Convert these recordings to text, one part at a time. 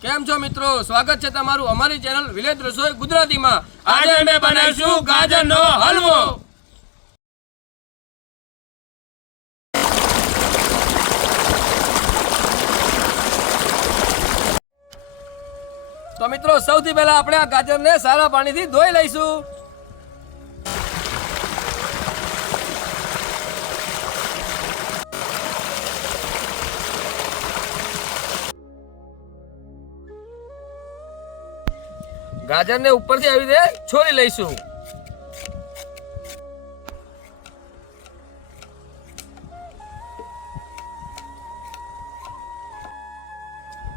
કેમ છો મિત્રો? સ્વાગત છે તમારું અમારી ચેનલ વિલેજ રસોઈ ગુજરાતીમાં. આજે અમે બનાવીશું ગાજરનો હલવો. તો મિત્રો સૌથી પહેલા આપણે આ ગાજરને સારા પાણીથી ધોઈ લઈશું. ગાજરને ઉપરથી આવી રીતે છોડી લઈશું.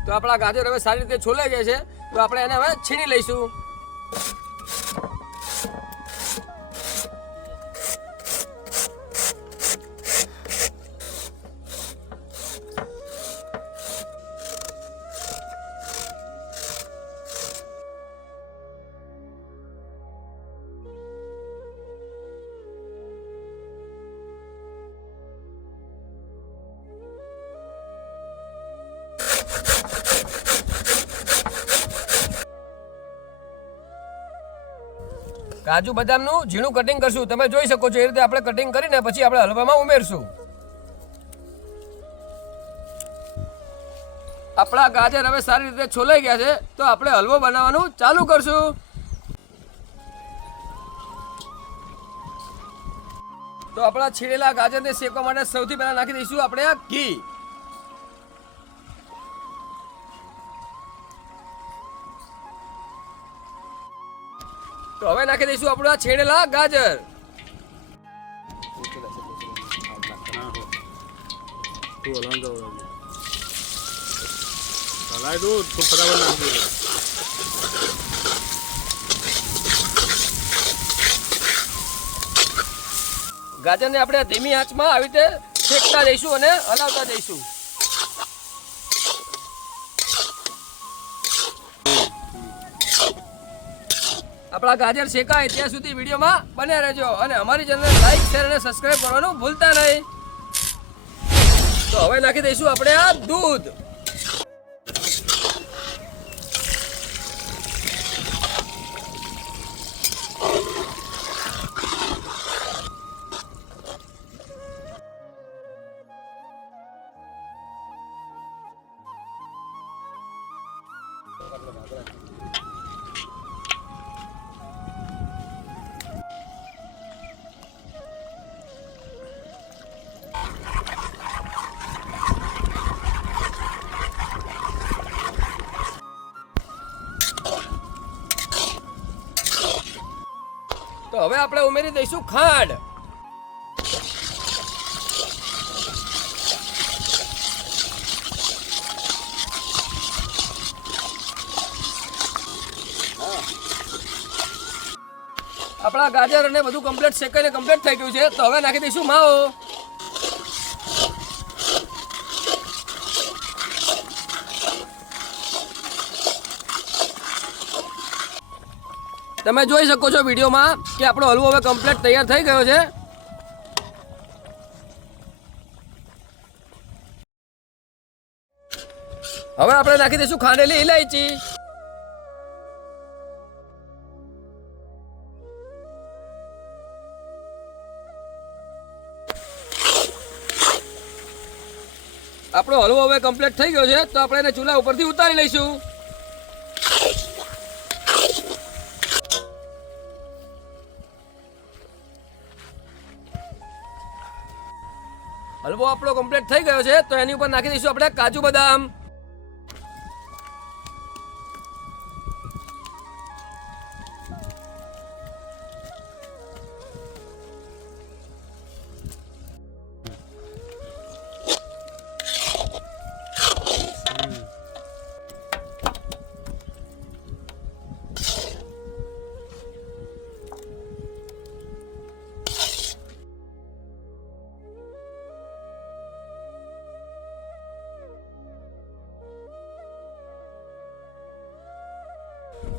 તો આપણા ગાજર હવે સારી રીતે છોલાઈ ગયા છે, તો આપણે એને હવે છીણી લઈશું. કાજુ બદામનું ઝીણું કટિંગ કરશું. તમે જોઈ શકો છો, એ રીતે આપણે કટિંગ કરીને પછી આપણે હલવામાં ઉમેરશું. આપણા ગાજર હવે સારી રીતે છોલાઈ ગયા છે, તો આપણે હલવો બનાવવાનું ચાલુ કરશું. તો આપણા છીણેલા ગાજરને શેકવા માટે સૌથી પહેલા નાખી દઈશું આપણે ઘી. તો હવે નાખી દઈશું આપણું આ છેડેલા ગાજર. ગાજરને આપણે ધીમી આંચમાં આવી રીતે શેકતા જઈશું અને હલાવતા જઈશું. આપણા ગાજર શેકાય ત્યાં સુધી વિડીયોમાં બને રહેજો અને અમારી ચેનલ લાઈક શેર અને સબસ્ક્રાઈબ કરવાનું ભૂલતા નહીં. તો હવે નાખી દઈશું આપણે આ દૂધ. તો હવે આપણે ઉમેરી દઈશું ખાંડ. આપણા ગાજર અને બધું કમ્પ્લીટ શેકાઈને કમ્પ્લીટ થઈ ગયું છે. તો હવે નાખી દઈશું માવો. તમે જોઈ શકો છો વિડીયોમાં કે આપણો હલવો હવે કમ્પ્લીટ તૈયાર થઈ ગયો છે. હવે આપણે નાખી દઈશું ખાંડેલી ઇલાયચી આપણો હલવો હવે કમ્પ્લીટ થઈ ગયો છે, તો આપણે એને ચૂલા ઉપરથી ઉતારી લઈશું. હલવો આપણો કમ્પ્લીટ થઈ ગયો છે. તો એની ઉપર નાખી દઈશું આપણે કાજુ બદામ.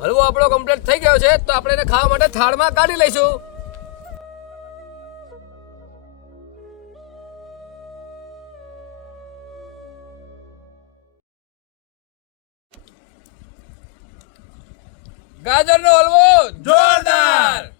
હલવો આપણો કમ્પ્લીટ થઈ ગયો છે, તો આપણે એને ખાવા માટે થાળમાં કાઢી લઈશું. ગાજરનો હલવો જોરદાર.